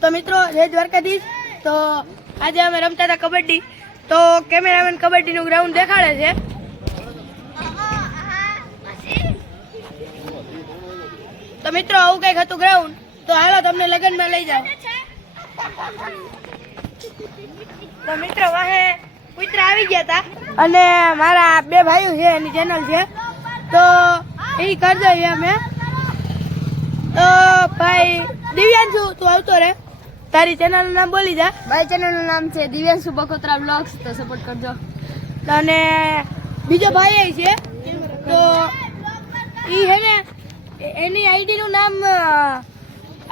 તો મિત્રો જય દ્વારકાધીશ. તો આજે અમે રમતા હતા કબડ્ડી. તો કેમેરામેન કબડ્ડીનું ગ્રાઉન્ડ દેખાડે છે. તો મિત્રો આવું કંઈક હતું ગ્રાઉન્ડ. તો હાલો તમને લગ્નમાં લઈ જાઓ. તો મિત્રો વાહે કુતરા આવી ગયા હતા અને મારા બે ભાઈઓ છે, એની ચેનલ છે, તો એ કરી દઈએ અમે. તો ભાઈ દિવ્યાંશુ તું આવતો રે, તારી ચેનલ નું નામ બોલી જા. મારી ચેનલ નું નામ છે દિવ્યાંશુ બકોત્રા બ્લોગ્સ, તો સપોર્ટ કરજો. અને બીજો ભાઈ છે, તો ઈ હે ને એની આઈડી નું નામ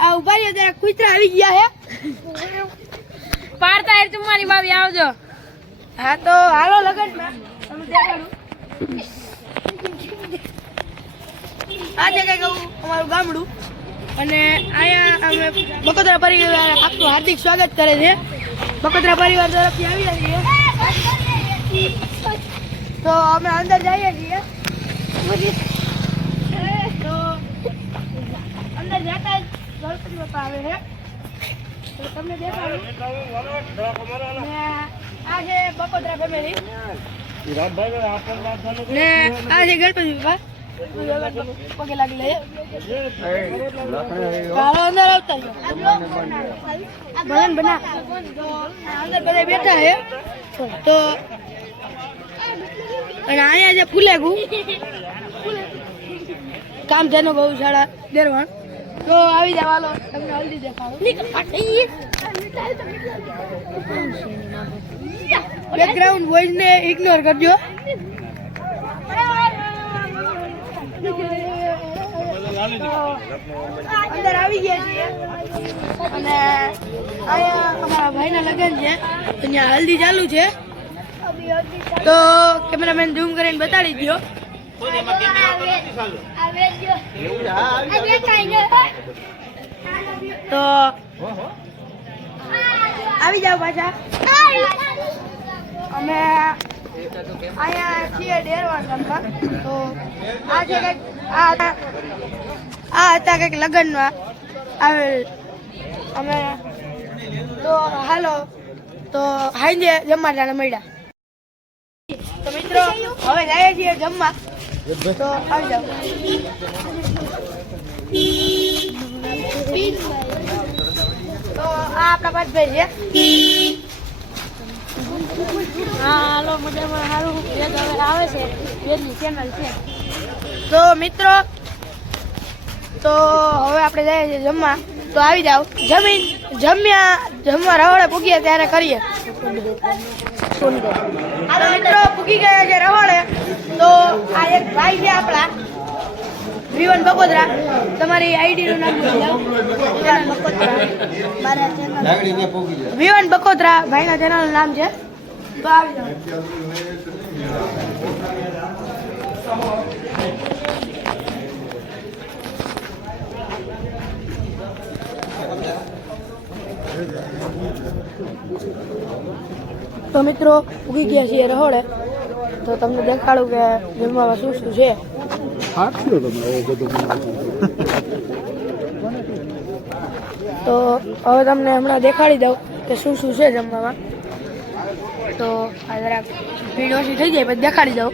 આ ઉભા રહ્યો જરા, કુતરા આવી ગયા હે. પાડતા એ તમારી ભાભી આવજો. હા તો હાલો લગનમાં તમે દેખાડું. આ છે કઈક અમારું ગામડું અને અહીંયા અમે બકોત્રા પરિવાર આપનું હાર્દિક સ્વાગત કરે છે. બકોત્રા પરિવાર તરફથી આવી છીએ. તો અમે અંદર જઈએ છીએ. તો અંદર જતા ગણપતિ બાપા આવે છે. તો તમને દેખાડું. આ છે બકોત્રા ફેમિલી ને આ છે ગણપતિ બાપા. પગે લાગી લઈએ. અંદર આવતા બના અંદર બધા બેઠા છે. તો અને અહીંયા છે ફૂલેગું કામ તેનો ગૌશાળા દેરવણ. તો આવી જાવ, હાલો તમને હલ્દી દેખાડો. બેકગ્રાઉન્ડ વોઇસ ને ઇગ્નોર કરજો. અંદર આવી ગયા છીએ અને અહીંયા અમારા ભાઈના લગ્ન છે, અહીંયા હલ્દી ચાલુ છે. તો કેમેરામેન ઝૂમ કરીને બતાડી દો. તો આવી જાવ પાછા. અમે અહીંયા છીએ ડેરવાણ ગામમાં. તો આ છે કંઈક આ હતા કંઈક લગ્નમાં આવેલ અમે. તો હાલો તો હાંજે જમવા જાણે મળ્યા. તો મિત્રો હવે જઈએ છીએ જમવા. તો આવી જાવ. તો આ આપણા પાઠભાઈ છે. હા હાલો મજામાં, સારું ભેગ હવે આવે છે, ભેગની ચેનલ છે. તો મિત્રો તો હવે આપણે જઈએ છીએ જમવા. તો આવી જાવ. જમવા રહોડે પૂગીએ ત્યારે કરીએ. તો મિત્રો પૂગી ગયા છે રહોડે. તો આ એક ભાઈ છે આપણા વિવન બકોત્રા. તમારી આઈડી નું નામ વિવન બકોત્રા ભાઈના ચેનલ નું નામ છે. તો આવી જાવ. તો મિત્રો ઉગી ગયા છીએ રહોડે. તો તમને દેખાડું કે જમવામાં શું શું છે. તો હવે તમને હમણાં દેખાડી દઉં કે શું શું છે જમવામાં. તો આ જરાક ભીડ ઓછી થઈ જાય પછી દેખાડી દઉં.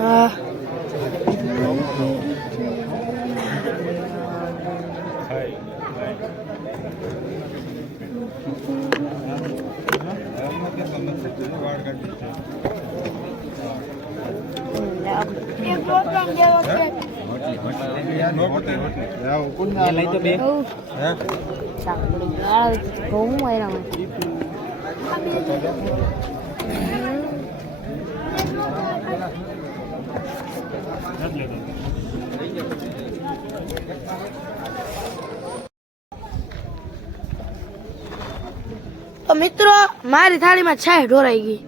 હા તો મિત્રો મારી થાળીમાં છાય ઢોરાઈ ગઈ.